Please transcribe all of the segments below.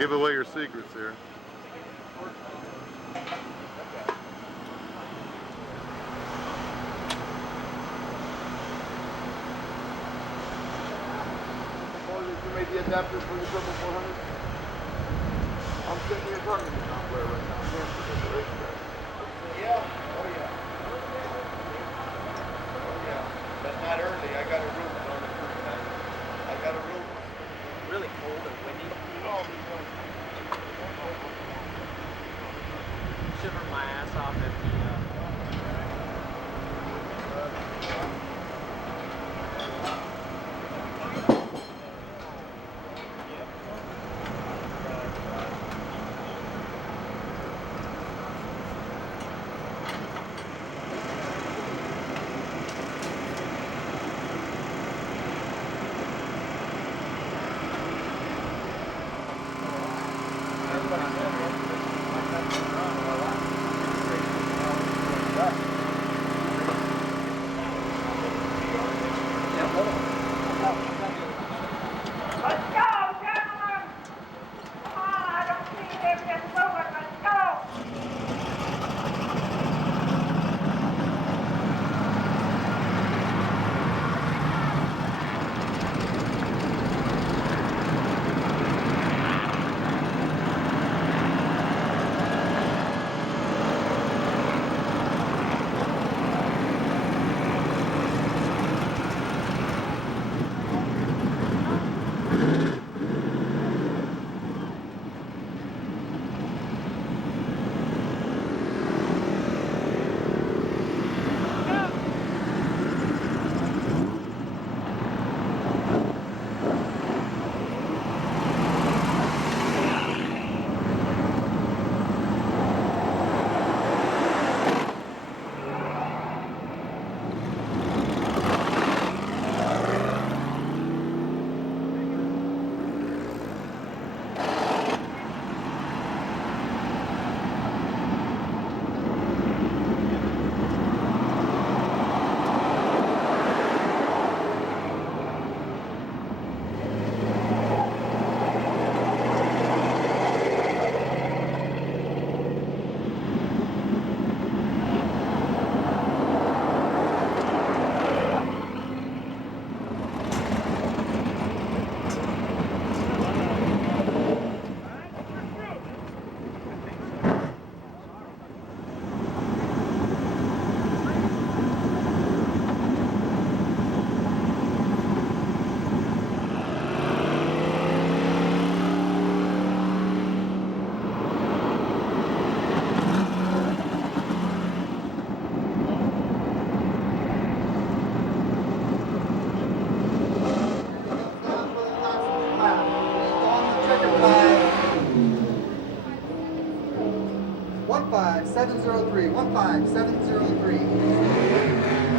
Give away your secrets here. You made the adapter for the Purple 400? I'm sitting here in front of you somewhere right now. Yeah. Oh yeah. Oh yeah. But not early. I got a room on it. I got a room. Really cold and windy. Shiver my ass off at the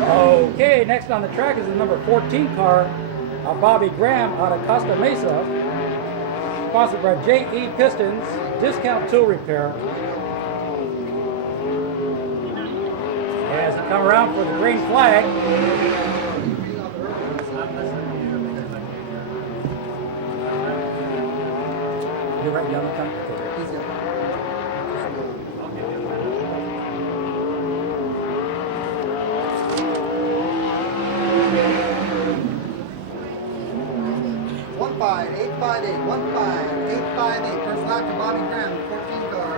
Okay, next on the track is the number 14 car of Bobby Graham out of Costa Mesa, sponsored by J.E. Pistons Discount Tool Repair. As they come around for the green flag. You're right down the top. First lap to Bobby Graham, 14 car.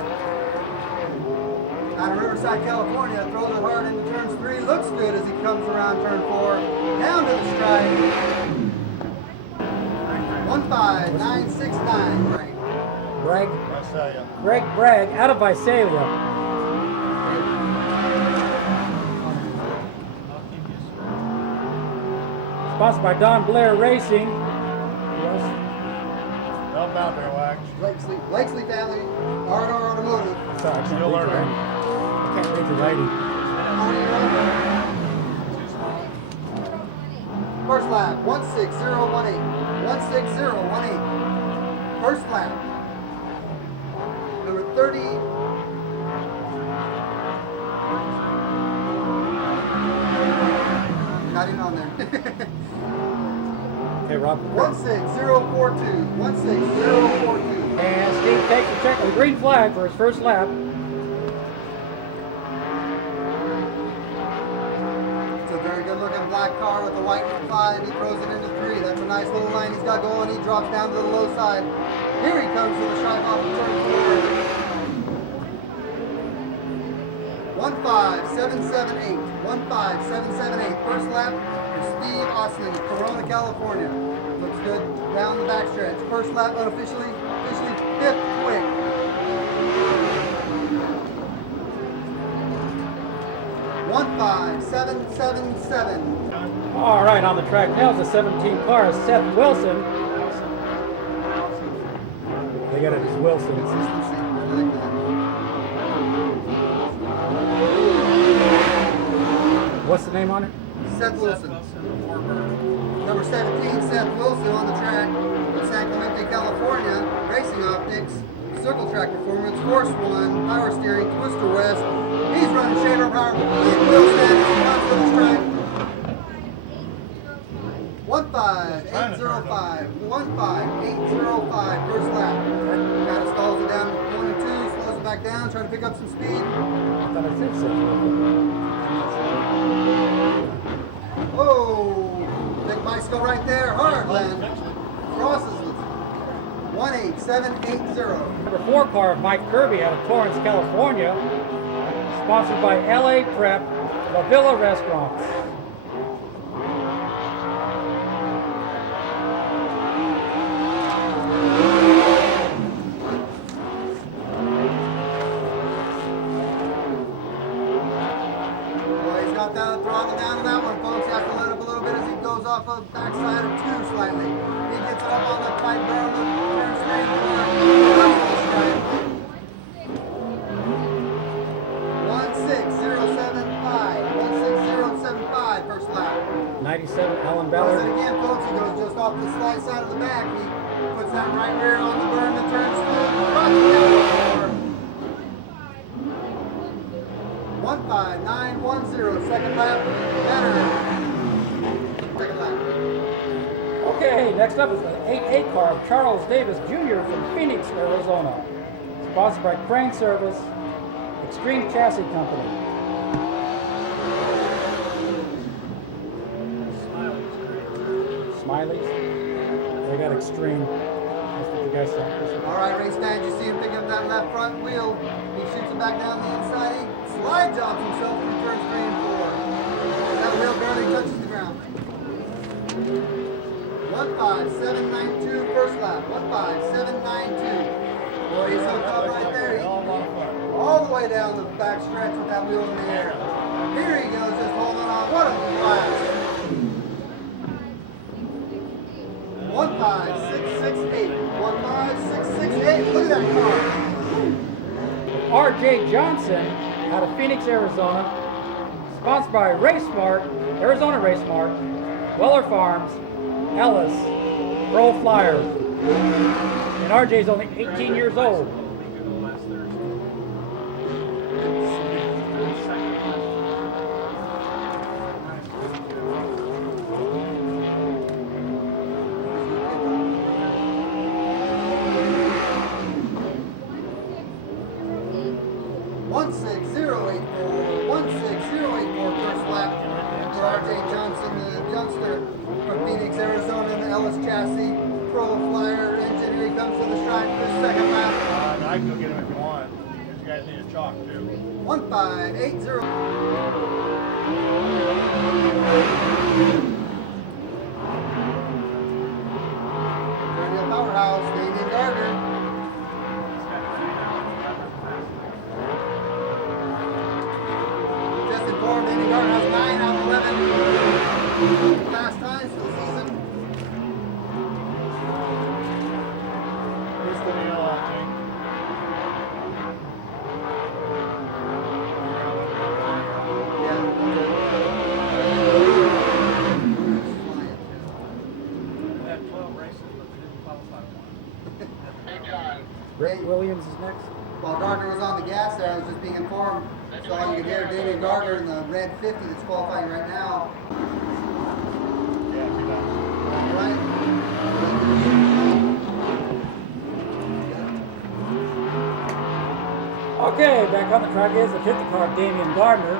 Out of Riverside, California, throws it hard into turns 3. Looks good as he comes around turn 4. Down to the strike. 15969, Greg. Greg Bragg out of Visalia. Sponsored by Don Blair Racing. them out there, Wax. Blakesley family, R&R Automotive. Sorry, I can't Still read the learning. writing. I can't read the writing. First lap, 16018. 16018. First lap. Number 30. Not even on there. Okay, Rob. 16042. 16042. And Steve takes the check with a green flag for his first lap. It's a very good looking black car with a white 5. He throws it into 3. That's a nice little line he's got going. He drops down to the low side. Here he comes to the stripe off of turn 4. 15778. 15778. First lap for Steve Osling, Corona, California. Looks good down the backstretch. First lap unofficially, officially 5th quick. One 15777. All right, on the track now is the 17 car, Seth Wilson. They got it as Wilson. Consistency. I like that. What's the name on it? Seth Wilson. Number 17, Seth Wilson on the track in San Clemente, California. Racing Optics, Circle Track Performance, Force 1, Power Steering, Twister West. He's running Shader Power. Wilson comes to the track. 15805. 15805. First lap. Kind of stalls it down to 1 and 2, slows it back down, trying to pick up some speed. I thought I said Seth Wilson. Oh, big bicycle right there. Hard land. Crosses it. 18780. Number 4 car, Mike Kirby out of Torrance, California. Sponsored by LA Prep, La Villa Restaurants. Well, he's got that throttle down on that one, folks. He has to let up a little bit as he goes off of the backside of 2 slightly. He gets it up on the tight berm, turns straight forward. 16075. 16075. First lap. 97, Alan Does it Ballard. again, folks. He goes just off the slide side of the back. He puts that right rear on the berm and turns smooth. Runs down the floor. 15910. Second lap. Better. Second lap. Okay, next up is the 8A car of Charles Davis Jr. from Phoenix, Arizona. Sponsored by Crane Service, Extreme Chassis Company. Smileys. They got Extreme. That's what the guys said. All right, race fans, you see him pick up that left front wheel. He shoots it back down the inside. He slide jobs himself in turns 3 and 4. That wheel barely touches the ground. 15792. First lap. 15792. Boy, he's hooked up right there. All the way down the back stretch with that wheel in the air. Here he goes, just holding on. What a blast. 15668. 15668. Look at that car. R.J. Johnson out of Phoenix, Arizona. Sponsored by Racemart, Arizona Racemart, Weller Farms, Ellis, Pro Flyer. And RJ's only 18 years old. First lap for R.J. Johnson, the youngster from Phoenix, Arizona, in the Ellis chassis, Pro Flyer engine. Here he comes to the stripe for his second lap. I can go get him if you want. You guys need a chalk too. 1580. Daniel Powerhouse, Damien Gardner. Just informed, Damien Gardner has 9 out of 11 fast times for the season. farm. So all you can hear David Gardner in the red 50 that's qualifying right now. Yeah, be nice. Right? Okay, back on the track is the 50 car Damian Gardner.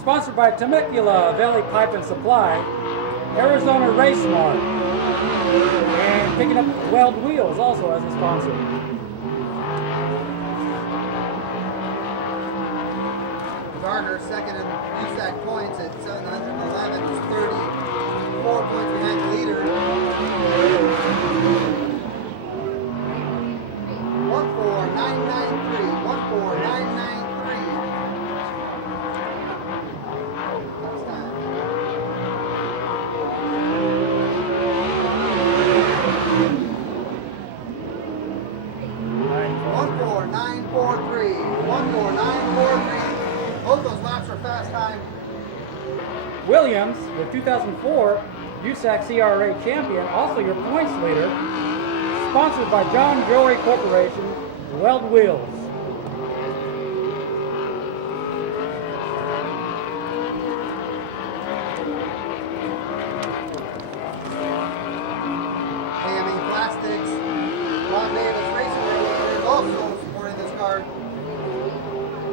Sponsored by Temecula Valley Pipe and Supply, Arizona Race Mart, and picking up Weld Wheels also as a sponsor. Gardner second in USAC points at 711. He's 34 points behind the leader. 14993. 14993. Next time. Nine, 14943. 14943. Both those laps are fast time. Williams, the 2004 USAC CRA champion, also your points leader, sponsored by John Jory Corporation, Weld Wheels. AME Plastics, Ron Davis Racing is also supporting this card.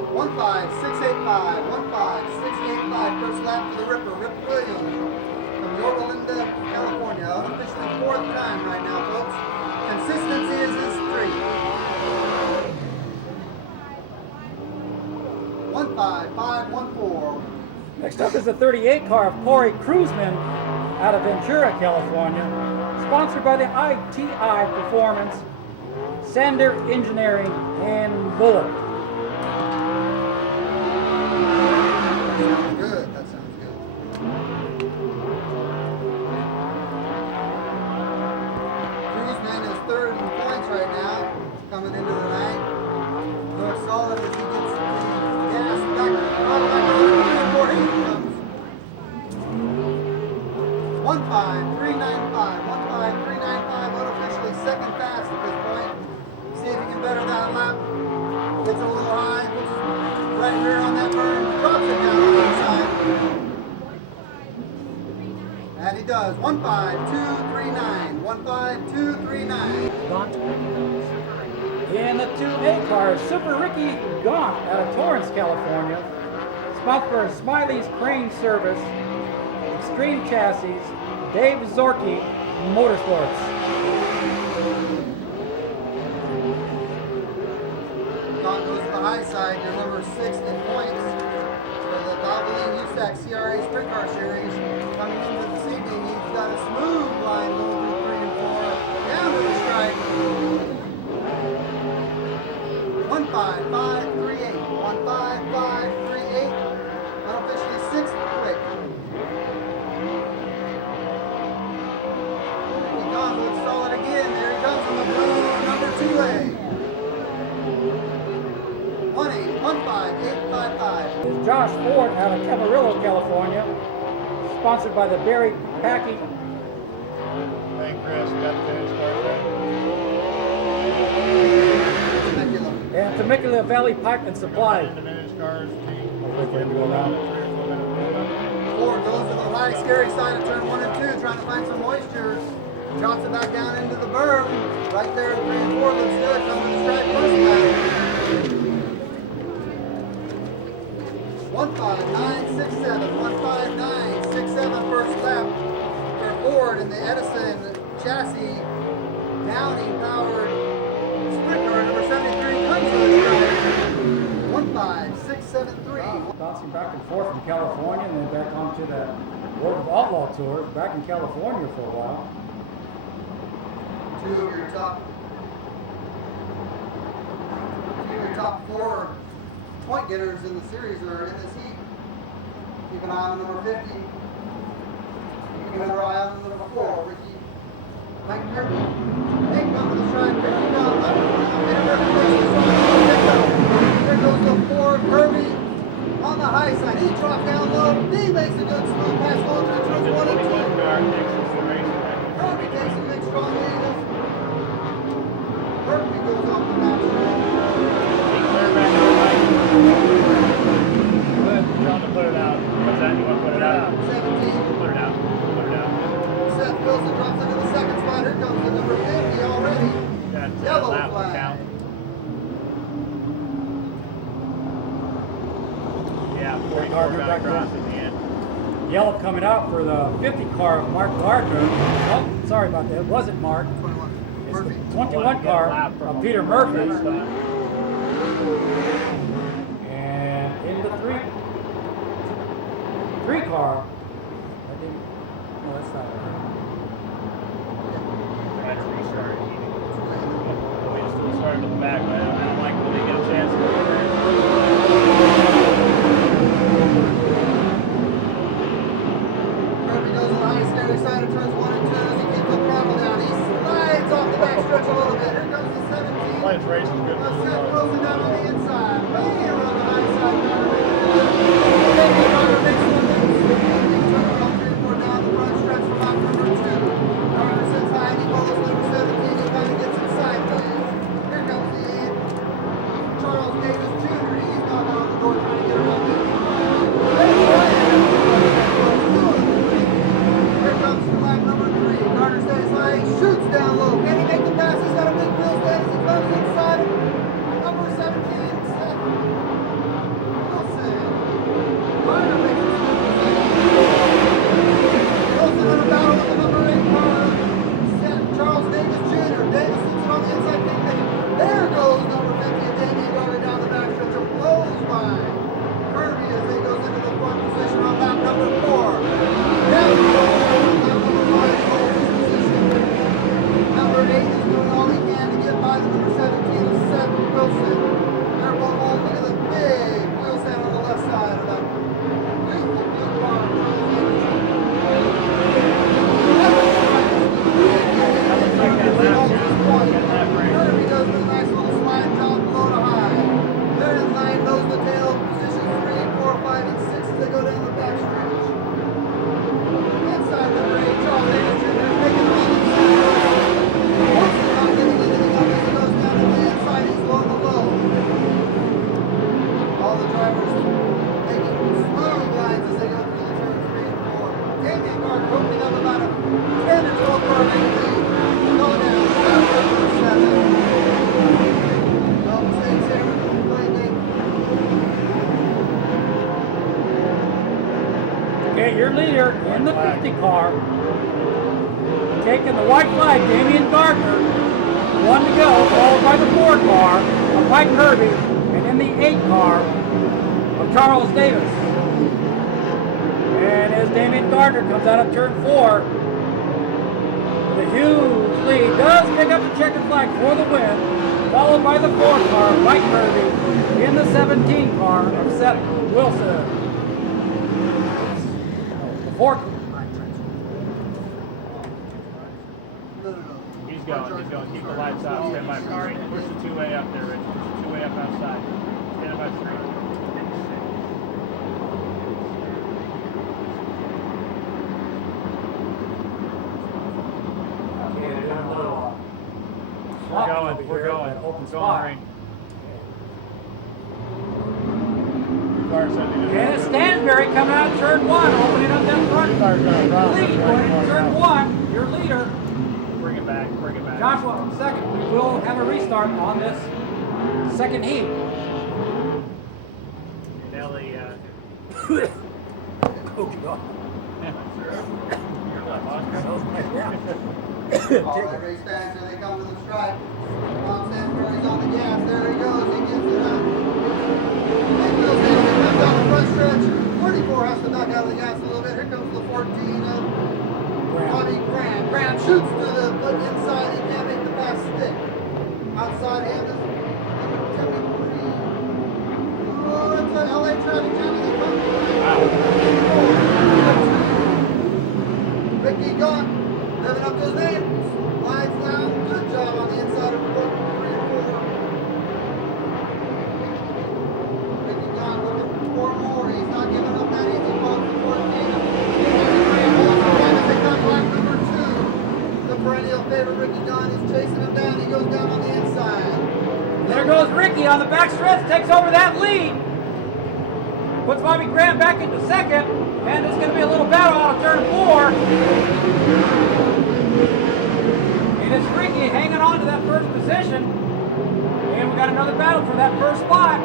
15685, 15685, first lap for the Ripper, Rip Williams from Yorba Linda, California. Unofficially fourth time right now, folks. Consistency is his streak. 15514. Next up is the 38 car of Corey Cruzman out of Ventura, California, sponsored by the ITI Performance, Sander Engineering, and Bullock. Sounds good. That sounds good. Cruzman is third in points right now, coming into the night. Looks solid as he gets the gas back on before he comes. 15395, 15395, unofficially second fast at this point. See if he can better that lap. Gets a little high, puts right here on that burn, drops it down on the inside. And he does. 15239. 15239. Gaunt. And the 2A car is Super Ricky Gaunt out of Torrance, California, sponsored by Smiley's Crane Service, Extreme Chassis, Dave Zorky Motorsports. Gaunt goes to the high side. You're number 6 in points for the Valvoline USAC CRA Sprint Car Series. Coming into this evening, he's got a smooth line going through 3 and 4. Down to the stripe. 15538. 15538. Unofficially 6th quick. Gaunt looks solid again. There he comes in the blue, number 2A. 1515855. Is Josh Ford out of Camarillo, California, sponsored by the Berry Packing Hey Chris, you got the finish card ready? Temecula. and Temecula Valley Pipe and Supply. In the finish cars, team. Wait for him to go around. 3 or 4 minutes. Ford goes to the high, scary side of turn 1 and 2, trying to find some moisture. Drops it back down into the berm. Right there, 3 and 4 looks good. Comes to the stripe first lap. 15967. 15967 first lap for Ford in the Edison chassis Downing powered sprint car number 73 comes to the stripe. 15673. Bouncing back and forth from California and then back onto the Road of Outlaw Tour, back in California for a while. Two of your top 4 point getters in the series are in this heat. Keep an eye on number 50. Keep another eye on number 4, Ricky. Mike Kirby. They come to the stride. There he goes. There goes the Ford Kirby on the high side. He drops down low. He makes a good smooth pass going to turns 1 and 2. Kirby takes a big strong lead. Kirby goes off the match. Clear back to the right. lap, 44 Gardner back back there. across at the end. Yellow coming out for the 50 car of Mark Gardner. Oh, sorry about that. It wasn't Mark. 21. It's Murphy. the 21 car of Peter Murphy. And in the three car. I didn't. No, that's not right. That's restart. We just started with the back, but I don't like when they get a chance to go there. Murphy goes on the high scary side of turns 1 and 2 as he keeps the throttle down. He slides off the back stretch a little bit. Here comes the 17. Playing race is good. Seth Wilson down on the inside. Way around the high side. Gardner makes one thing. Turn around 3 and 4 down the front stretch from lap number 2. Gardner sits high and he follows number 17. He kind of gets him sideways. Here comes the Charles Davis Jr. He's knocking on the door trying to get around the Here comes for lap number 3. Gardner stays high, he shoots down low. Can he make the pass? He's got a big wheel stand as he comes inside. Number 17, Seth Wilson. Gardner makes the Wilson in a battle with the number 8 car. Seth Charles Davis Jr. Davis sits on the inside. Can't make it. There goes number 50, Damian Gardner down the back stretch and blows by Kirby as he goes into the front position on lap number 4. Down the road, lap number 5 holds his position. Number 8 is doing all he can to get by the number 17 of Seth Wilson. They're both holding. Look at the big wheel stand on the left side of that beautiful blue car. Kirby does a nice little slide job low to high. They're in line, nose to tail, position 3, 4, 5, and 6 as they go down the back stretch. Inside number 8, Charles Davis Jr. is making the lead inside. Wilson not getting anything up as he goes down to the inside. He's low to low. All the drivers making smooth lines as they go through the turn 3 and 4. Damian Gardner opening up about a 10 to 12 car lead. Going down number 7. No mistakes here with the play date. Okay, your leader in the 50 car, taking the white flag, Damian Gardner, 1 to go, followed by the 4 car of Mike Kirby, and in the 8 car of Charles Davis. And as Damian Gardner comes out of turn 4, the huge lead does pick up the checkered flag for the win, followed by the 4 car of Mike Kirby in the 17 car of Seth Wilson. The 4 He's going. Keep the lights out. Stand by for green. Push the two-way up there, Rich. Push the two-way up outside. Stand by for green. We're going. Open Going spot. green. Car said they didn't And it's have to- Stansberry coming out of turn 1, opening up that front Car's got a problem. lead, going into turn 1. Your leader, Bring it back. Joshua, second. We will have a restart on this second heat. Nelly, Oh, God. All right, race back till they come to the stripe. Tom Stansberry's on the gas. There he goes. He gets it up. Big wheel stand. He comes down the front stretch. 44 has to back out of the gas a little bit. Here comes the 14 of Bobby Graham. Graham shoots to the foot inside. He can't make the pass stick. Outside him is number 73. Oh, that's an LA traffic jam. Ricky Gunn. Living up to his name. Slides down. Good job on the inside of 3 and 4. Ricky Gunn looking for more. He's not giving up that easy ball to 14. As they come lap number 2. The perennial favorite Ricky Gunn is chasing him down. He goes down on the inside. There goes Ricky on the back stretch, takes over that lead. Puts Bobby Graham back into second, and it's going to be a little battle out of turn 4. And it's Ricky hanging on to that first position. And we got another battle for that first spot.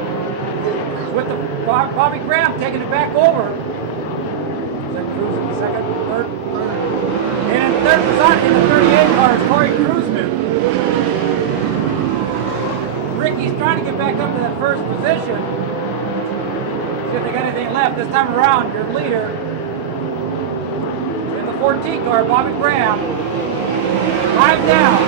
with the Bobby Graham taking it back over. Is that Cruz in the second, third? And third position in the 38 car is Corey Cruzman. Ricky's trying to get back up to that first position. See if they got anything left. This time around, your leader in the 14 car, Bobby Graham, 5 down.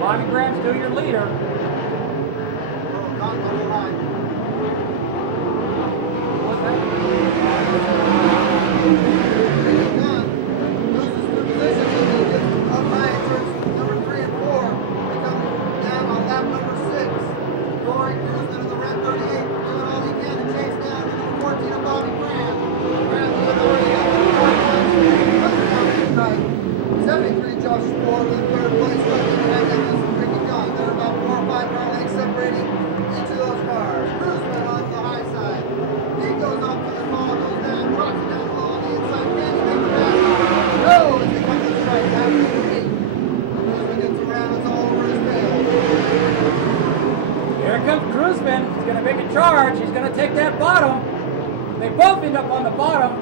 Bobby Graham's still your leader. What's that? Charge, he's going to take that bottom. They both end up on the bottom.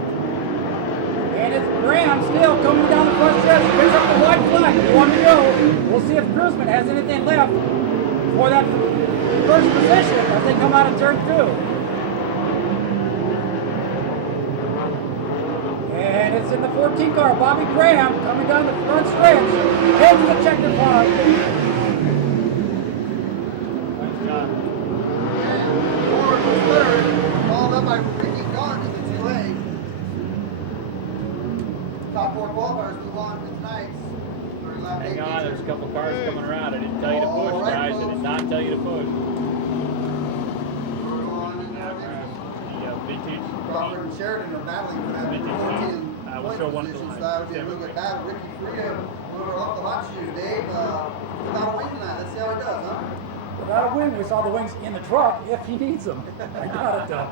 And it's Graham still coming down the front stretch. He picks up the white flag. 1 to go. We'll see if Cruzman has anything left for that first position as they come out of turn 2. And it's in the 14 car, Bobby Graham coming down the front stretch. Heads the checkered flag. By Ricky Gone in the 2A. Top 4 qualifiers move on to tonight's. Hang on, there's a couple cars coming around. I didn't tell you to push, guys. I did not tell you to push. Vintage. Crawford and Sheridan are battling for that Vintage. 14 we'll show one at the line. That would be a real good battle. Ricky Freya, one of our local hot shoes, Dave. Without a wing tonight. Let's see how he does, huh? Without a wing, we saw the wings in the truck if he needs them. I got it though.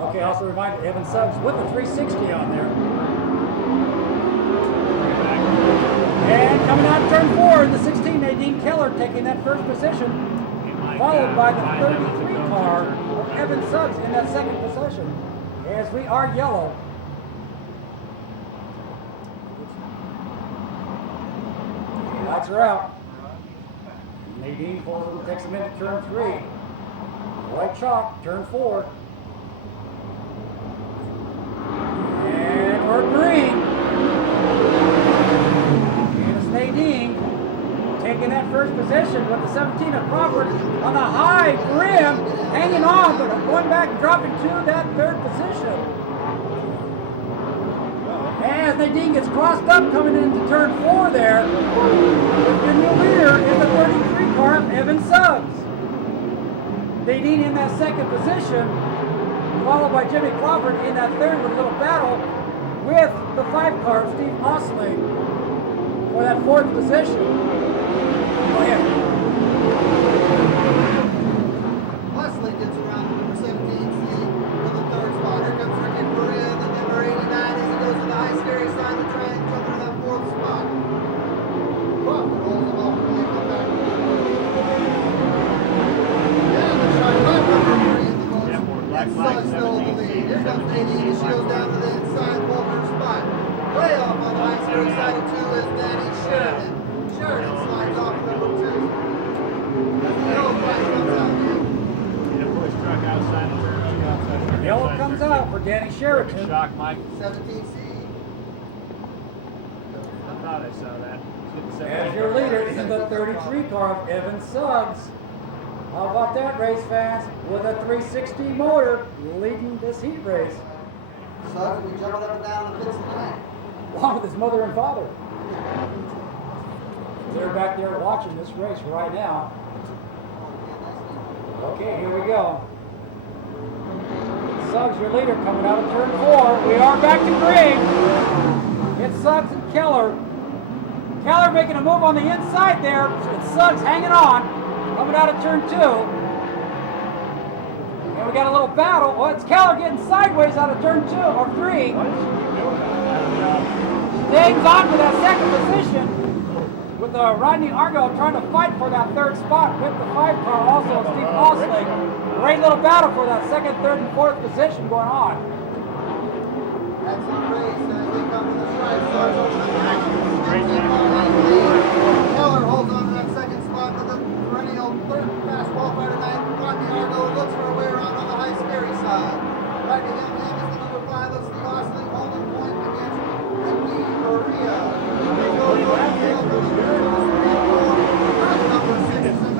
Okay, also reminder, Evan Suggs with the 360 on there. And coming out of turn 4 in the 16, Nadine Keller taking that first position, followed by the 33 car of Evan Suggs in that second position, as we are yellow. Lights are out. Nadine pulls, takes him into turn 3. White chalk, turn 4. And we're green. And it's Nadine taking that first position with the 17 of Crawford on the high rim, hanging on, but going back and dropping to that third position. As Nadine gets crossed up coming into turn 4 there, your new leader is the 33 car, Evan Suggs. Nadine in that second position, followed by Jimmy Crawford in that third with a little battle with the 5 car, Steve Osling, for that fourth position. Go ahead. Osling gets around to number 17 seat for the third spot. Here comes Ricky Perea, the number 89 as he goes to the high scary side of the track, jumping to that fourth spot. Crawford rolls him off and they come back. Yeah, the shot right number 3 in the motion. And Suggs still in the lead. Here comes Nadine as she goes down to the inside Walker's spot. Way off on the high scary side of 2 is Danny Sheridan. Sheridan slides off number 2. As the yellow flag comes out here. Push truck outside the turn. Yellow comes out for Danny Sheridan. Shock, Mike. 17C. I thought I saw that. As your leader is in the 33 car of Evan Suggs. How about that, race fans? With a 360 motor leading this heat race. Suggs will be jumping up and down the pits tonight. Along with his mother and father. They're back there watching this race right now. Okay, here we go. Suggs, your leader, coming out of turn 4. We are back to green. It's Suggs and Keller. Keller making a move on the inside there. It's Suggs hanging on, coming out of turn 2. And we got a little battle. Well, it's Keller getting sideways out of turn 2 or 3. hangs on to that second position with Rodney Argo trying to fight for that third spot with the 5 car also, Steve Osling. Great little battle for that second, third, and fourth position going on. Excellent race as they come to the stripe. Starts over the Great Keller holds on to that second spot with the perennial third fast qualifier tonight. Rodney Argo looks for a way around on the high scary side. Right to him is the number 5 of Steve Osling holding point against Ricky Maria.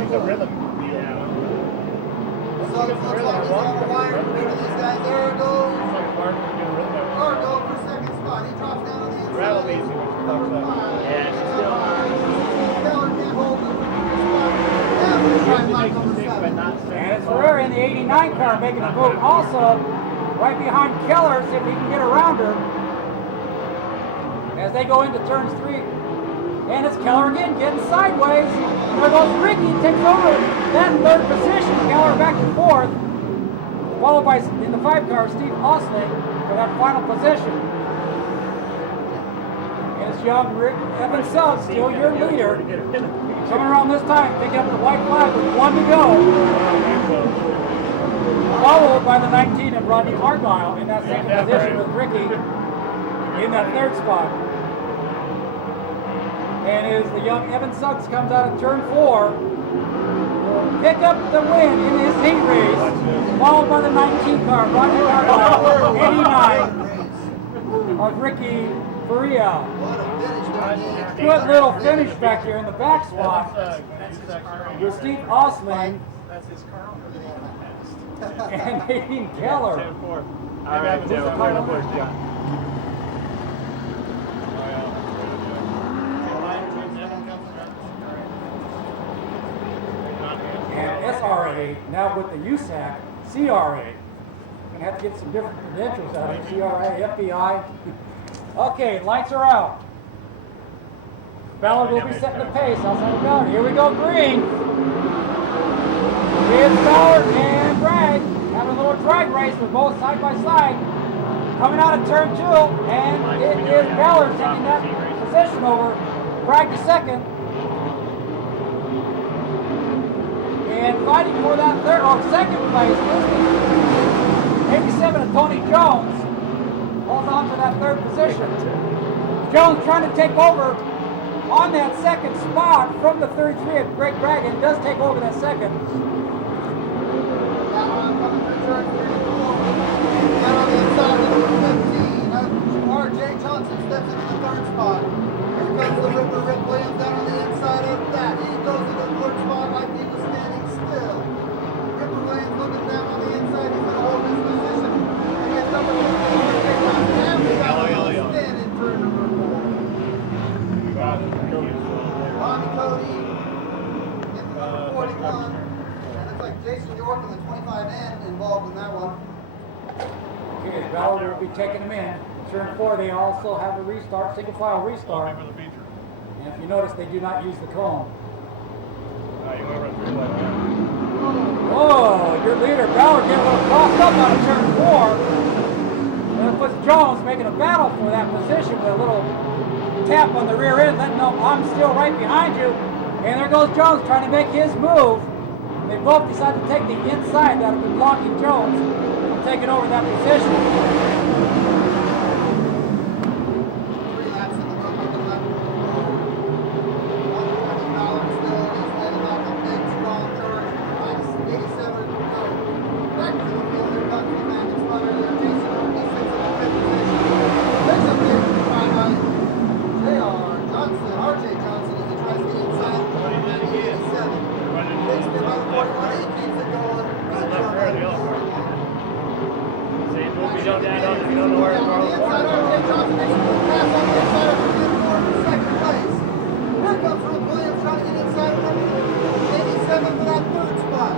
It's a rhythm. So it looks like he's on a wire for these guys. There it goes. Argo for second spot. He drops down on the inside. Rattle easy when she talks about. Yeah, she's still. Keller can't hold the spot. Down to the stripe line number 7. And it's Ferrer in the 89 car making a move also right behind Keller, see if he can get around her as they go into turns 3. And it's Keller again getting sideways. There goes Ricky, takes over that third position. Keller back to 4th, followed by in the 5 car Steve Osling for that final position. And it's young Rick Evan Suggs, still your leader, coming around this time, picking up the white flag with 1 to go. Followed by the 19 of Rodney Argyle in that second position with Ricky in that third spot. And as the young Evan Suggs comes out of turn 4, will pick up the win in his heat race, followed by the 19 car, Rodney Argyle, 89 of Ricky Faria. Good little finish back here in the back spot with Steve Osling That's his car owner. and Hayden Keller. All right, Joe, we're the first John. And SRA, now with the USAC, CRA. Gonna have to get some different credentials out of CRA, FBI. Okay, lights are out. Ballard will be setting the pace outside of Ballard. Here we go, green. It's Ballard and Bragg having a little drag race. They're both side by side. Coming out of turn 2, and it is Ballard taking that position over. Bragg to second. And fighting for that second place is 87 of Tony Jones. Holds on to that third position. Jones trying to take over on that second spot from the 33 of Greg Bragg, and does take over that second. Now coming through turn 3 and 4. Down on the inside of the 15. R.J. Johnson steps into the third spot. Here comes the Ripper, Rick Williams down on the inside of that. He goes into the third spot like he was standing still. Ripper Williams looking down on the inside. He's going to hold his position against number 15. R.J. Johnson. And we got a spin in turn number 4. Bobby Cody in the number 41. And it's like Jason York in the 25N involved in that one. Okay, Ballard will be taking them in. Turn 4, they also have a restart, single file restart. And if you notice, they do not use the cone. Oh, your leader, Ballard, getting a little crossed up out of turn 4. And it puts Jones making a battle for that position with a little tap on the rear end, letting them know I'm still right behind you. And there goes Jones trying to make his move. They both decide to take the inside that have been blocking Jones from taking over that position. 3 laps in the road on the left. $120 still. He's heading off a big, strong turn. Minus 87 to go. Back to the field. Here comes the man that's spotted there. Jason York. He sits in the 5th position. Picks up the 85. J.R. Johnson, R.J. Johnson, as he tries to get inside. 87. Big spin by the 41. He keeps it going. Good job. We don't know where it's On the inside, R.J. Johnson makes a good pass on the inside of the for second place. Here comes Rick Williams trying to get inside of number 87 for that third spot.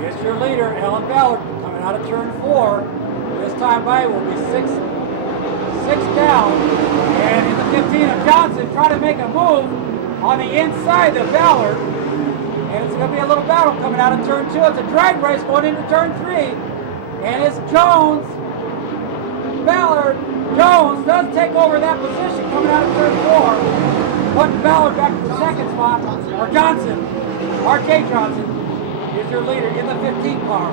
Here's your leader, Alan Ballard, coming out of turn 4. This time by will be six down. And in the 15 of Johnson trying to make a move on the inside of Ballard. And it's going to be a little battle coming out of turn 2. It's a drag race going into turn 3. And it's Jones, Ballard, Jones does take over that position coming out of turn 4. Putting Ballard back to the second spot. Or Johnson. R.J. Johnson is your leader in the 15 car.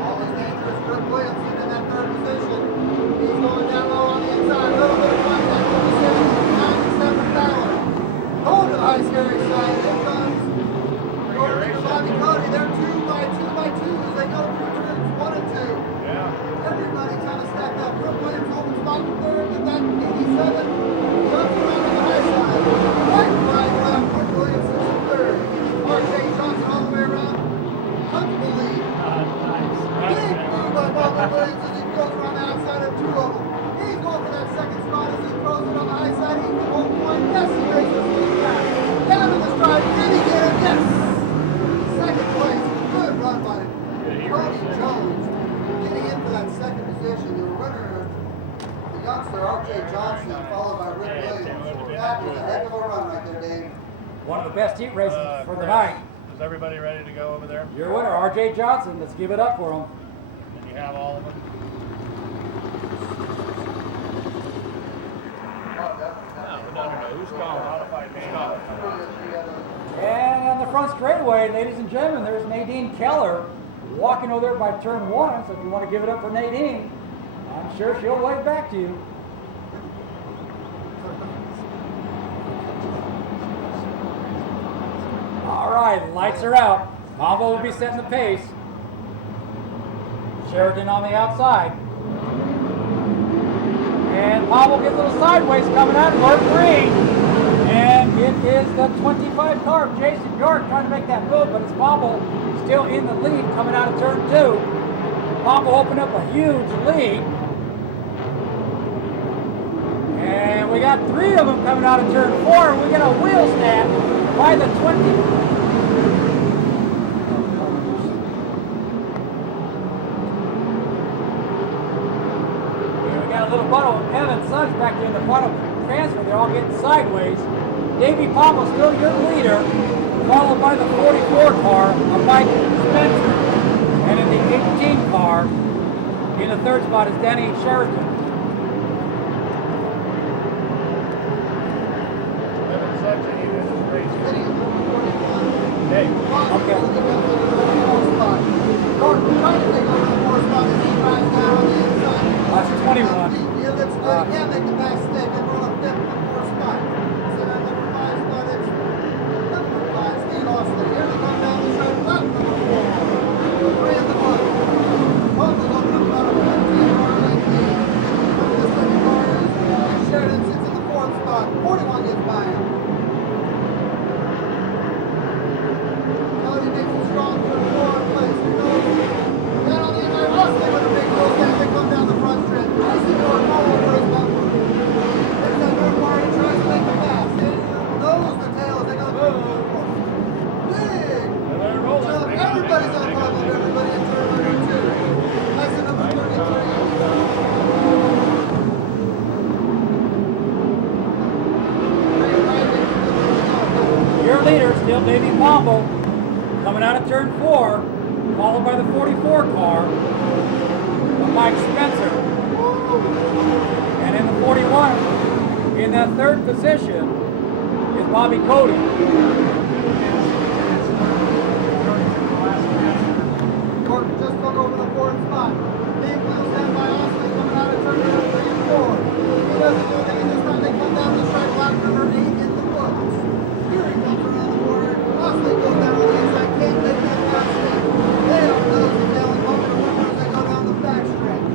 Always dangerous. Rick Williamson in that third position. He's going down low on the inside. A little bit of contact with the 97 Ballard. Going to the high scary side. Here comes Gordon and Bobby Cody. They're 2 by 2 by 2 as they go through turns 1 and 2. Yeah. Everybody kind of stacked up. Rick Williams holds spot in third, but that 87 comes around on the high side. Right, left. Rick Williams is in third. R.J. Johnson all the way around. Comfortable lead. Nice. Big move by Bobby Williams as he goes around the outside of 2 of them. He's going for that second spot as he throws it on the high side. He can hold one. Yes, he races to the back. Down to the stride. Did he get it? Yes. Second place. Good run by Cody Jones. Getting in for that second position. The winner, the youngster R.J. Johnson, followed by Rick Williams. That was a heck of a run right there, Dave. One of the best heat races for the night. Is everybody ready to go over there? Your winner, R.J. Johnson. Let's give it up for him. And you have all of them? No. Who's calling? Modified man. And on the front straightaway, ladies and gentlemen, there's Nadine Keller walking over there by turn 1. So if you want to give it up for Nadine, I'm sure she'll wave back to you. All right, lights are out. Mambo will be setting the pace. Sheridan on the outside. And Pablo gets a little sideways coming out, Mark Green. And it is the 25 car of Jason York trying to make that move, but it's Pablo still in the lead coming out of turn 2. Pablo opened up a huge lead. And we got 3 of them coming out of turn 4. We got a wheel snap by the 20. Little bundle of Evan Suggs back there in the final transfer. They're all getting sideways. Davey Palmer still your leader, followed by the 44 car of Mike Spencer. And in the 18 car, in the third spot is Danny Sheridan. Evan Suggs, he was race. Hey. Okay. That's 21. Yeah, that's good. He can't make the back stick. They were on 5th and 4th spot. So that number 5 spot is number 5, Steve Austin. Here they come down the straight left, number 4. 3 in the front. Pumper's open up about a 15 car length lead. Over the second car is Sheridan sits in the 4th spot. 41 gets by him. Cody makes a strong third 4th place. Here goes. Down on the inside, Austin with a big goal stand. They come down the front stretch. Jason York all over his bumper. There's that third party tries to make the pass. They nose the tails. They go big. So everybody's on top of everybody in turn number 2. That's the number 33. Your leader still Davey Pombo, coming out of turn 4, followed by the 44 car of Mike Spencer. And in the 41, in that third position, is Bobby Cody. Gordon just took over the 4th spot. Big wheel stand by Austin coming out of turn number 3 and 4. He doesn't do anything this time. They come down the straight block number 8 in the books. Here he comes around the corner. Austin goes down on the inside. Can't make that back stick. They are nose and tail and bumper to bumper as they go down the back stretch.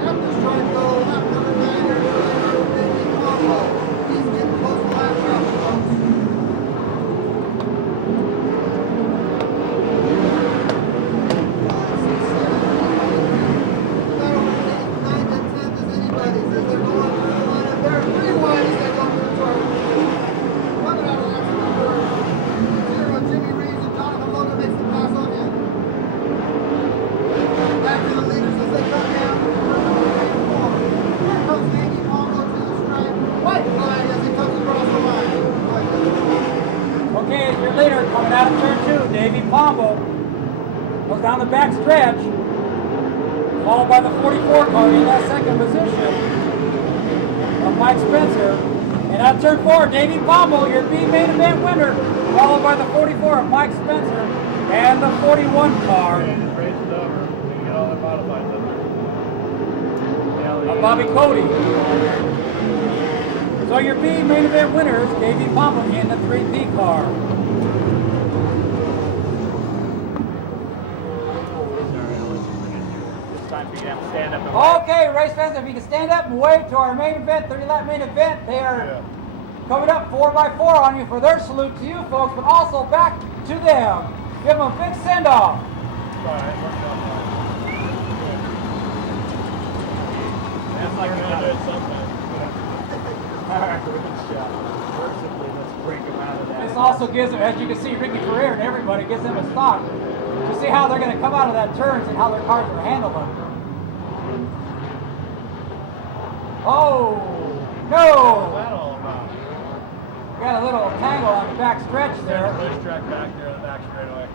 After strike go, lap number 9 here, Davey Pombo. He's getting close to lap travel, folks. Okay, as your leader coming out of turn 2, Davey Pombo goes down the back stretch, followed by the 44 car in that second position of Mike Spencer. And at turn 4, Davey Pombo, your B main event winner, followed by the 44 of Mike Spencer and the 41 car And just race it over. You can get all the modifieds up there. of Bobby Cody. So your B main event winners, Davey Pombo in the 3P car. It's time for you to have to stand up and Okay, race fans, if you can stand up and wave to our main event, 30 lap main event, they are coming up 4x4 on you for their salute to you folks, but also back to them. Give them a big send off. That's like you got it something. Alright, good shot. Mercifully, let's break them out of that. This also gives them, as you can see, Ricky Ferrer and everybody gives them a stock to see how they're going to come out of that turns and how their cars are handling. Oh, no! What's that all about? Got a little tangle on the back stretch there. There's track back there on the back straightaway.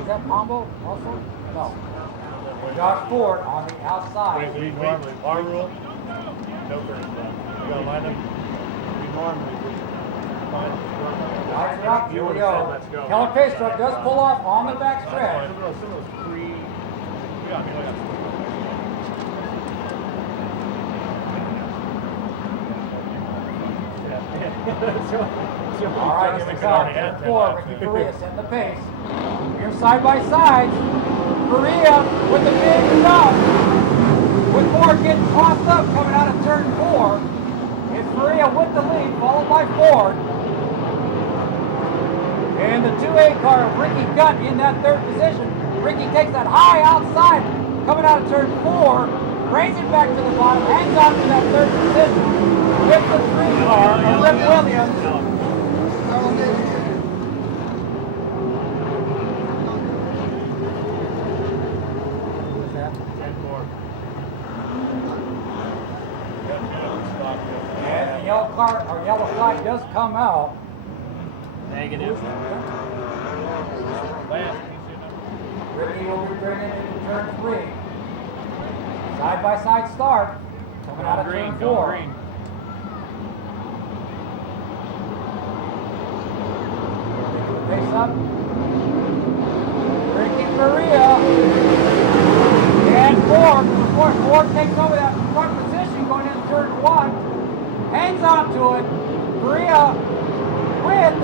Is that Pombo also? No. Josh Ford on the outside. Wait, normally, our rule, no turns left. You gotta line them. We normally find Lights are up, here we go. Let's go. Keller Pace Truck does pull off on the back stretch. Some of those free. Yeah, I mean, I got All right, here we go. Turn 4, Ricky Faria setting the pace. Here side by side. Faria with the big stop. With Ford getting tossed up coming out of turn 4. It's Faria with the lead, followed by Ford. And the 2A car of Ricky Gutt in that third position. Ricky takes that high outside, coming out of turn 4, brings it back to the bottom, hangs on to that third position with the 3 car of Rip Williams. And the yellow car or yellow flag does come out. Negative. Lance, Ricky will be bringing into turn 3. Side by side start. Coming out of turn 4. green. Pace up. Ricky Faria. And Ford. Of course, Ford takes over that front position going into turn 1. Hangs on to it. Faria with.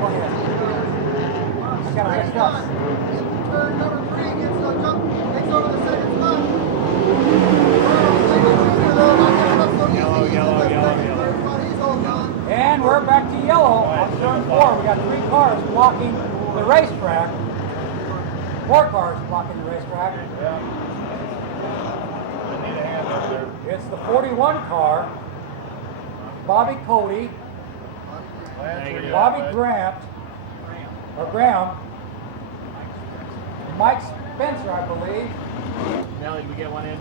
Oh, yeah. Just got to mix up. Turn number 3 gets the jump, takes over the second spot. Yellow, yellow, yellow, yellow. He's all gone. And we're back to yellow on turn 4. We got 3 cars blocking the racetrack. 4 cars blocking the racetrack. Yeah. I need a hand up there. It's the 41 car. Bobby Cody, Negative. Bobby Graham, Mike Spencer, I believe, Nelly, did we get one in?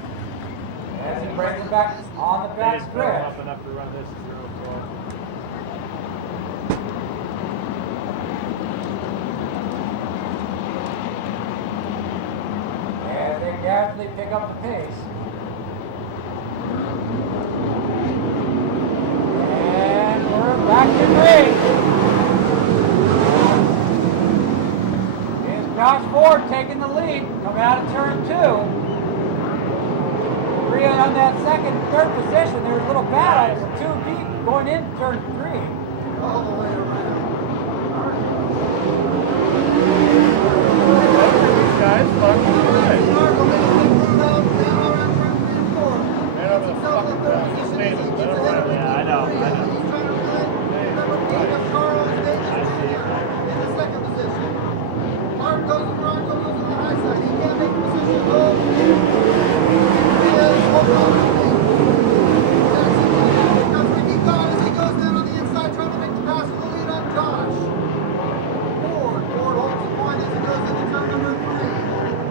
as he brings it back on the They back didn't throw them stretch. up enough to run this 0-4. And they definitely pick up the pace. And we're back to green. Here's Josh Ford taking the lead, coming out of turn 2. Rhea on that third position. There's a little battle with 2 deep going into turn 3. All the way around. These guys fucking good. Man over the fucking ground. Just leave it. Let him run. Yeah, I know.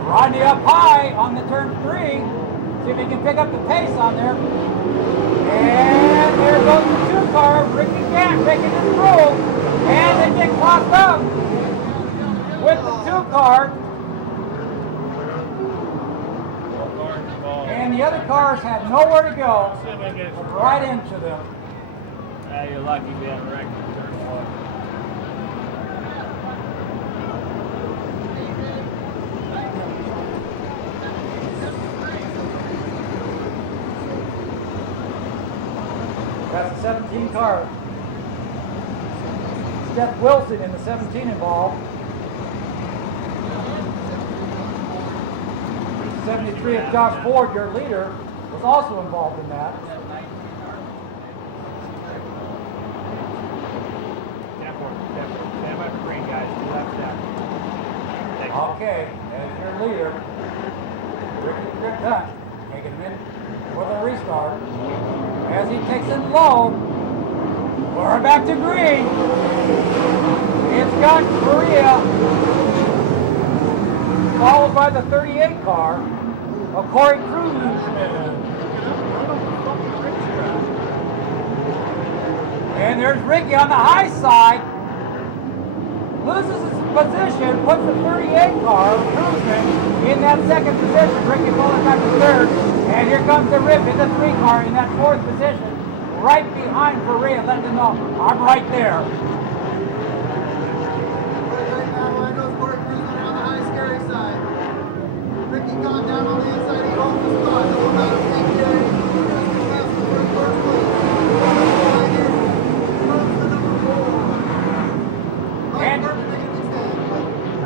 Rodney up high on the turn 3. See if he can pick up the pace on there. And there goes the 2 car, Ricky Gant making his move. And they get clocked up with the 2 car the other cars had nowhere to go, See if I can get it. right into them. You're lucky being wrecked in turn one. That's the 17 car. Steph Wilson in the 17 involved. 73 of Josh Ford, your leader, was also involved in that. Stand by for green, guys. Two laps down. Okay, as your leader, Ricky Hunt, taking him in for the restart. As he takes it low, we're back to green. It's got Korea, followed by the 38 car of Corey Cruz. And there's Ricky on the high side. Loses his position, puts the 38 car, Cruzman, in that second position. Ricky falling back to third. And here comes the Rip in the 3 car in that 4th position. Right behind Correa, letting him know, I'm right there. Right now, I know Corey Cruzman on the high scary side. Ricky gone down on the inside, he holds the spot. No matter what he did, Cruzman left for first place. And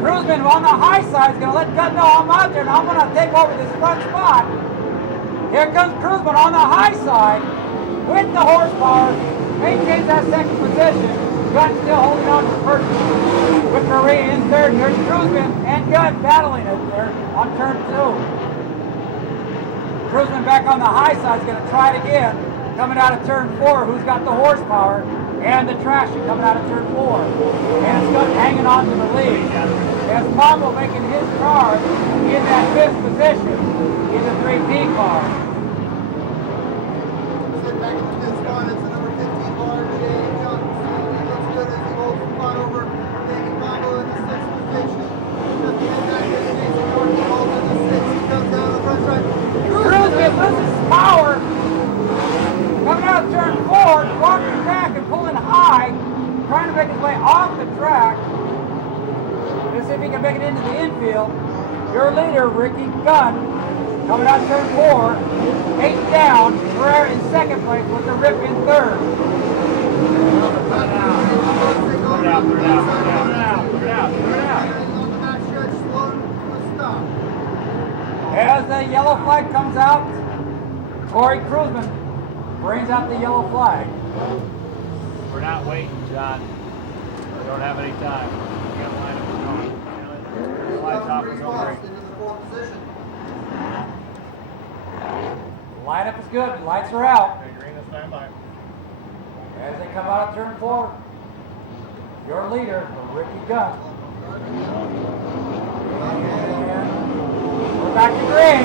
Cruzman on the high side is going to let God know I'm out there and I'm going to take over this front spot. Here comes Cruzman on the high side with the horsepower, maintains that second position. Gunn still holding on to first with Marie in third. Here's Cruzman and Gunn battling it there on turn 2. Cruzman back on the high side is going to try it again. Coming out of turn 4, who's got the horsepower and the traction coming out of turn 4. And it's Gunn hanging on to the lead. As Pombo making his car in that 5th position in the 3P car. Sit back in the 5th spot, it's the number 15 bar, Jay Johnson. He looks good as he holds the spot over David Pombo in the 6th position. Just to get back in, Jason Jordan holds in the 6th. He comes down the front side. Cruzman loses power. Coming out of turn 4, walking back and pulling high, trying to make his way off the track. To see if he can make it into the infield. Your leader, Ricky Gunn, coming out turn 4, 8 down. Ferrer in 2nd place with the Rip in 3rd. As the yellow flag comes out, Corey Cruzman brings out the yellow flag. We're not waiting, John. We don't have any time. We got to line up the car. Lights off and go break. Into the 4th position. Lineup is good. Lights are out. Okay, green is standby. As they come out of turn 4, your leader, Ricky Gunn. And we're back to green.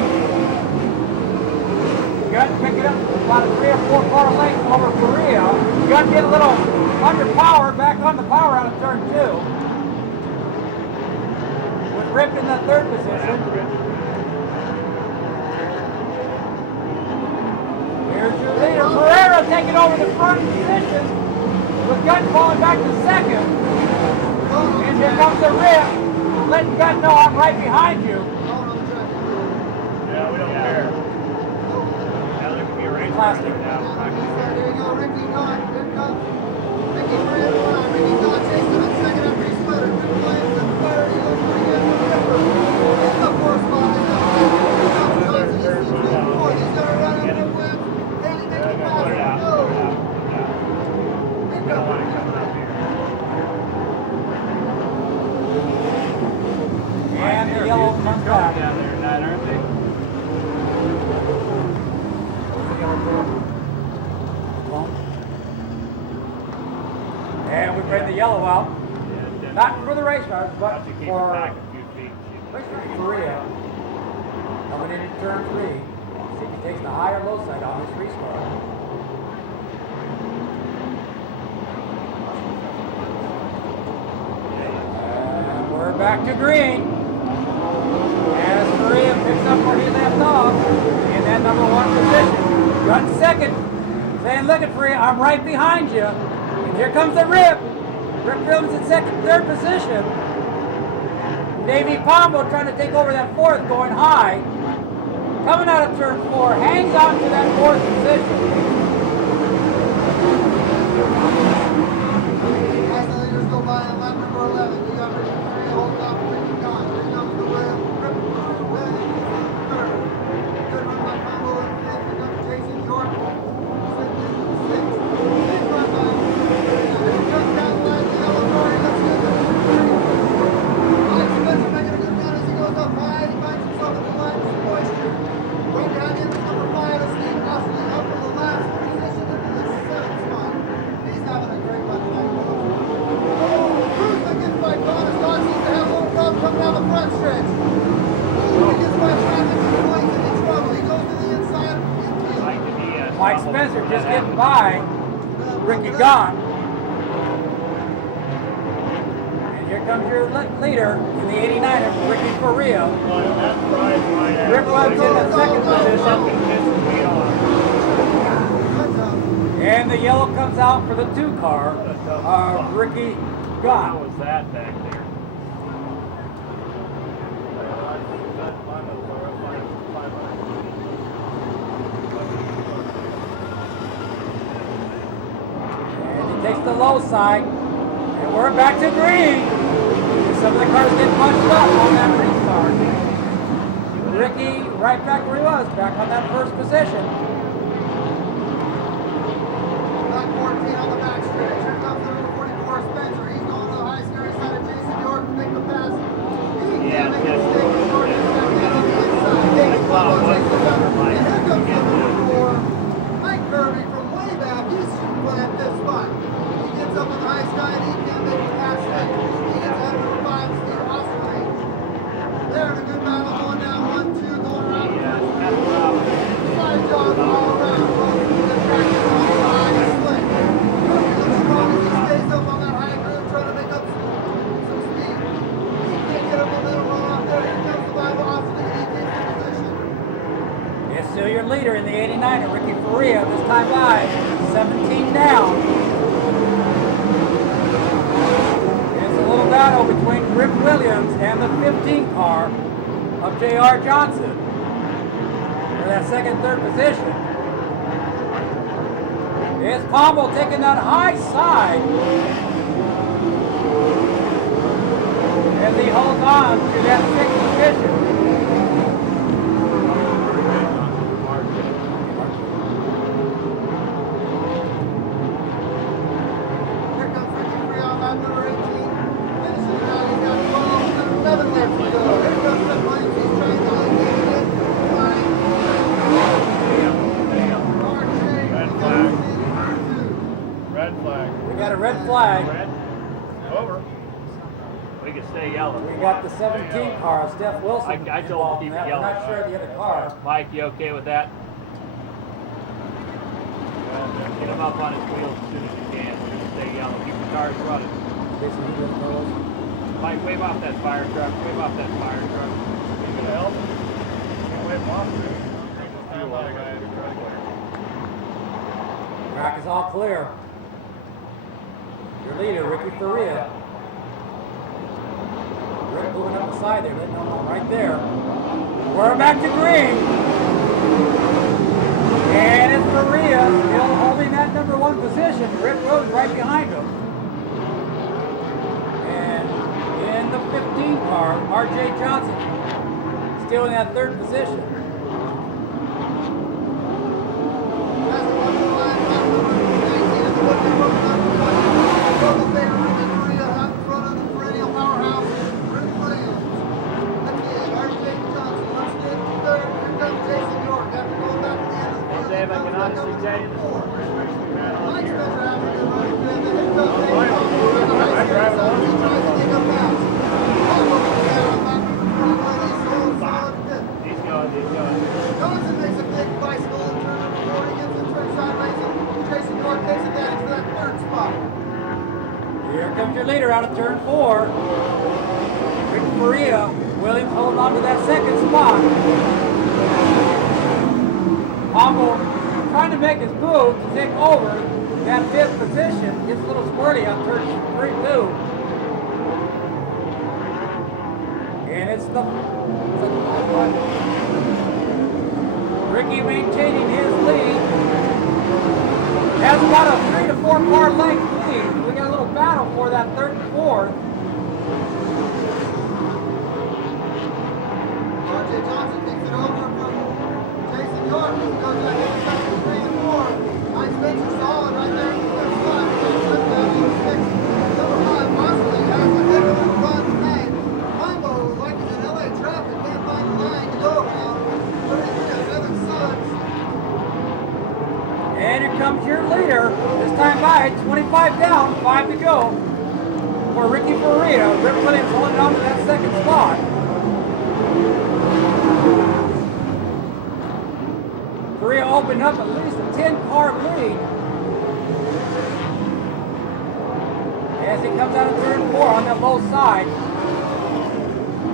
Gunn picking up about a 3 or 4 car length over Korea. Gunn get a little underpowered, back on the power out of turn 2. With Rip in the 3rd position. Here's your leader, Ferrero taking over the front position. With Gunn falling back to 2nd. And here comes the Rip, letting Gunn know I'm right behind you. Yeah, we don't care. Now there can be a race Plastic. There you go, Ricky Gunn. Here comes Ricky Ferrer line. Ricky Gunn takes him in 2nd after he sputtered. Good plans in 3rd. He looks pretty good for Ripper. It's the 4th spot. Here comes Johnson. This is the 4th. He's going to run up the whip. Haley makes the pass. Put it out. Go. Put it out. Here We don't want it comes coming up here. And the yellow comes back. Down there tonight, aren't they? And we bring the yellow out. Yeah, Not for the race cars, but Have to keep it for back a few feet. Korea. Coming in at turn 3. See if he takes the high or low side on this restart. And we're back to green. As Korea picks up where he left off in that number Run second, saying looking for you, I'm right behind you. And here comes the Rip. Rip Williams in third position. Davey Pombo trying to take over that fourth, going high. Coming out of turn 4, hangs on to that fourth position. As the leaders go by on lap number 11, you got Ricky Maria holding off Ricky Gunn. Here comes the Rip Williams in third. Good run by Pombo in fifth. Here comes Jason York. Sixth. Big run by here comes down the line the yellow car. Let's get the Mike Spencer making a good run as he goes up high. He finds himself in the line with some moisture. Right behind him is number 5, Steve Austin, up from the last position into the 7th spot. He's having a great run tonight. Cruising gets by Connors. Don seems to have a little problem coming down the front stretch. He gets by traffic and Blake's in trouble. He goes to the inside. Mike Spencer just getting by Ricky Gunn. And here comes your leader in the 89er, Ricky Faria. Rip Williams in the second position. And the yellow comes out for the 2 car, Ricky How Gunn. was that back there? And he takes the low side. And we're back to green. Some of the cars get punched up on that restart. Ricky right back where he was, back on that first position. Black 14 on the back stretch. Here comes the number 44 Spencer. He's going to the high scary side of Jason York to make the pass. He can't make a mistake. He's York is back in on the inside. Davey Pombo takes the cover. And here comes the number 4, Mike Kirby from way back. He's shooting for that 5th spot. He gets up in the high sky and he can't make the pass. He gets out of number 5, Steve Austin. They're in a good battle going down 1-2, going around. Fine job all around. The track is on the high and slick. Kirby looks strong as he stays up on that high groove trying to make up some speed. He can't get up a little run off there. Here comes the Bible Austin in the 18th position. It's still your leader in the 89er, Ricky Faria, this time by 17 down. It's a little battle between Rip Williams and the 15 car of J.R. Johnson for that second, third position. It's Pombo taking that high side. As he holds on to that sixth position. Here comes Ricky Free on lap number 18. Finishing it out, he's got 12, 11 laps to go. Here comes Rip Williams. He's trying to lead it. Red flag. We got a red flag. Red. Over. We can stay yellow. We got the 17 car of Steph Wilson. I told him to keep it We're yellow. not sure of the other car. Mike, you okay with that? Get him up on his wheels as soon as you can. We're going to stay yellow. Keep the cars running. Jason, he doesn't know us. Mike, wave off that fire truck. Wave off that fire truck. You gonna help? Wave off. Track is all clear. Your leader, Ricky Faria. Rick moving up the side there, letting them know right there. We're back to green. And it's Faria still holding that number 1 position. Rick Rose right behind him. And in the 15 car, R.J. Johnson still in that 3rd position. Dave, I can honestly tell you this is the first race we've had all year. He's going. Johnson makes a big bicycle in turn number 4. He gets in turn sideways and Jason York takes advantage of that 3rd spot. Here comes your leader out of turn 4. Rick Faria. Williams holding on to that 2nd spot. Pombo trying to make his move to take over that 5th position. Gets a little squirty on turn 3-2. And it's the Ricky maintaining his lead. Has about a 3 to 4 car length lead. We got a little battle for that 3rd and 4th. RJ Johnson takes it over from Jason York. He goes back in 3 and 4. Mike Spencer solid right there in the 5th spot. Number 5, Marsley has a heck of a run tonight. Mambo, like in LA traffic, can't find the line to go around. But it's Evan Suggs. And here comes your leader. This time by 25 down, 5 to go for Ricky Faria. Rip Williams holding on to that 2nd spot. Faria opened up at least a 10-car lead as he comes out of turn 4 on that low side.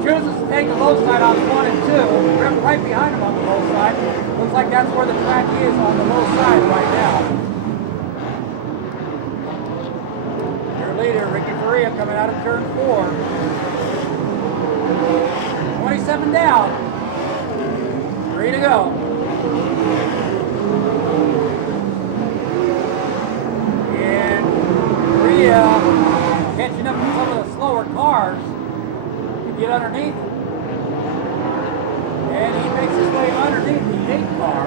Chooses to take the low side on 1 and 2. Rip right behind him on the low side. Looks like that's where the track is, on the low side right now. Your leader, Ricky Faria, coming out of turn 4. 27 down. 3 to go. And Faria catching up with some of the slower cars to get underneath. And he makes his way underneath the 8 car.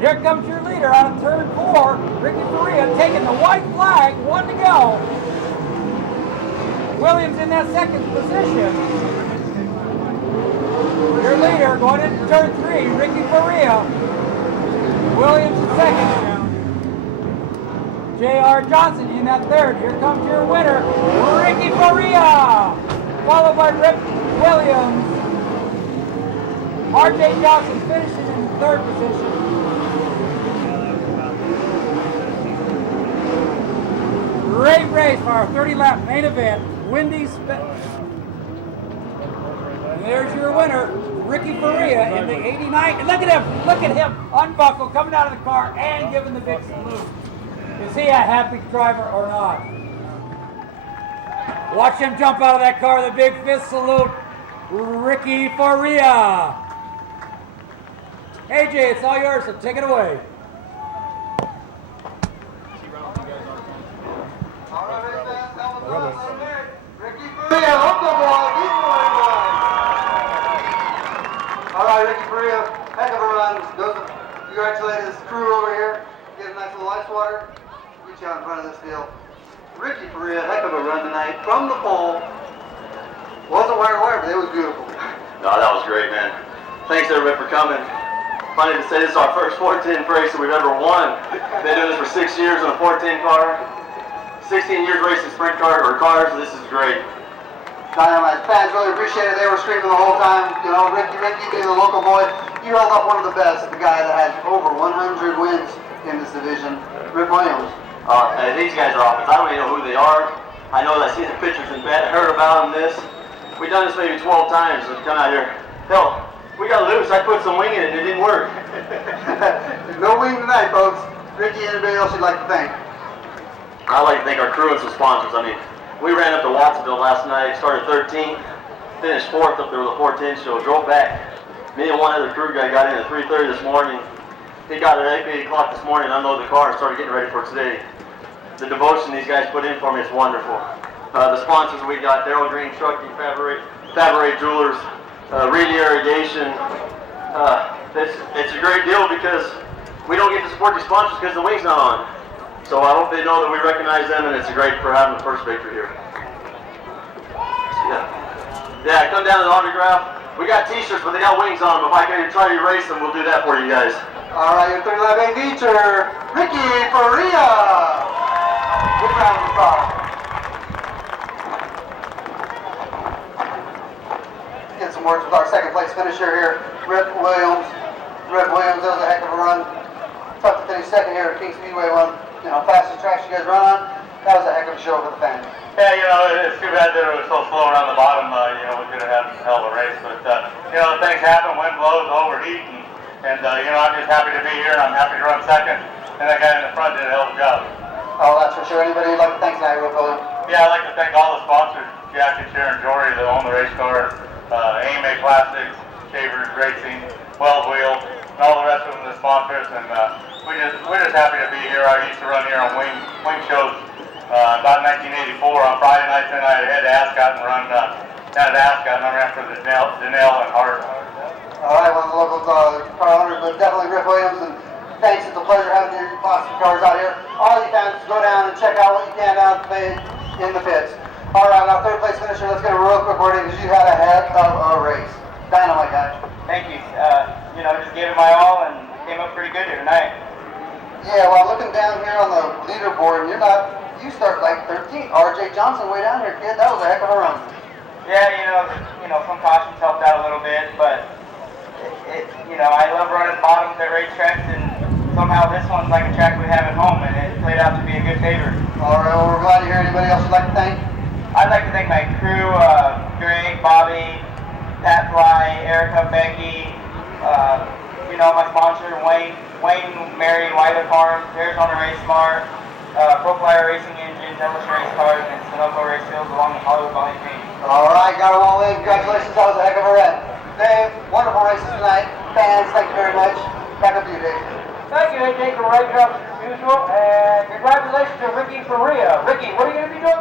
Here comes your leader out of turn 4, Ricky Faria taking the white flag, 1 to go. Williams in that 2nd position. Your leader going into turn 3, Ricky Faria. Williams in 2nd. J.R. Johnson in that 3rd. Here comes your winner, Ricky Faria. Followed by Rip Williams. R.J. Johnson finishing in 3rd position. Great race for our 30-lap main event. Windy and there's your winner, Ricky Faria in the 89. And look at him unbuckled, coming out of the car and giving the big salute. Is he a happy driver or not? Watch him jump out of that car with a big fist salute. Ricky Faria. AJ, it's all yours, so take it away. Ricky Faria, hook the ball, keep going, boy. All right, Ricky Faria, heck of a run. Congratulate his crew over here. Get a nice little ice water. Get you out in front of this deal. Ricky Faria, heck of a run tonight from the pole. Wasn't wire to wire, but it was beautiful. No, that was great, man. Thanks everybody for coming. Funny to say this is our first 410 race that we've ever won. Been doing this for 6 years on a 410 car. 16 years racing sprint car or cars. This is great. Dynamite fans really appreciate it. They were screaming the whole time. You know, Ricky being the local boy, you held up one of the best. The guy that had over 100 wins in this division, Rip Williams. And these guys are offense. I don't even know who they are. I know that I see the pictures and heard about them. We've done this maybe 12 times and come out here. Hell, we got loose. I put some wing in it and it didn't work. No wing tonight, folks. Ricky and anybody else you'd like to thank. I'd like to thank our crew and some sponsors. I mean, we ran up to Watsonville last night, started 13th, finished 4th up there with a 410 show, drove back. Me and one other crew guy got in at 3:30 this morning. He got at 8 o'clock this morning, unloaded the car and started getting ready for today. The devotion these guys put in for me is wonderful. The sponsors we got, Darryl Green Trucking, Favorite Jewelers, Reedy Irrigation. It's a great deal because we don't get to support these sponsors because the wing's not on. So I hope they know that we recognize them, and it's great for having the first victory here. Yeah, come down to the autograph. We got t-shirts, but they got wings on them. If I can try to erase them, we'll do that for you guys. All right, your 30 lap A feature, Ricky Faria. Big round of applause. Get some words with our second place finisher here, Rip Williams. Rip Williams, that was a heck of a run. Tough to finish second here at Kings Speedway run. fastest tracks you guys run on. That was a heck of a show for the fans. Yeah, it's too bad that it was so slow around the bottom. We could have had a hell of a race, but things happen. Wind blows, overheat, and I'm just happy to be here, and I'm happy to run second. And that guy in the front did a hell of a job. Oh, that's for sure. Anybody you'd like to thank tonight, real quick? Yeah, I'd like to thank all the sponsors, Jack and Sharon Jory, that own the race car, AMA Plastics, Shavers Racing, Wells Wheel, and all the rest of them that sponsor us. And we're just happy to be here. I used to run here on wing shows about 1984 on Friday nights. Then I head to Ascot and run down at Ascot, and I ran for the Danelle and Hart. All right, one of the local car owners, but definitely Rick Williams. And thanks. It's a pleasure having your plastic cars out here. All you fans, go down and check out what you can down in the pits. All right, now third place finisher. Let's get a real quick word in because you had a heck of a race. Dynamite, guy. Thank you. Just gave it my all and came up pretty good here tonight. Yeah, well, looking down here on the leaderboard, you start like 13th. RJ Johnson way down here, kid. That was a heck of a run. Yeah, some cautions helped out a little bit, but I love running bottoms at racetracks, and somehow this one's like a track we have at home, and it played out to be a good favor. All right, well, we're glad to hear. Anybody else you'd like to thank? I'd like to thank my crew, Greg, Bobby, Pat Fly, Erica, Becky, my sponsor, Wayne married Weiler Farms, Arizona Race Smart, Pro Flyer Racing Engines, Ellis Race Cars, and Sunoco Race Fields along the Hollywood Valley Chain. All right, got them all in. Congratulations, that was a heck of a run. Dave, wonderful races tonight. Fans, thank you very much. Back up to you, Dave. Thank you, AJ, for writing up as usual, and congratulations to Ricky Faria. Ricky, what are you going to be doing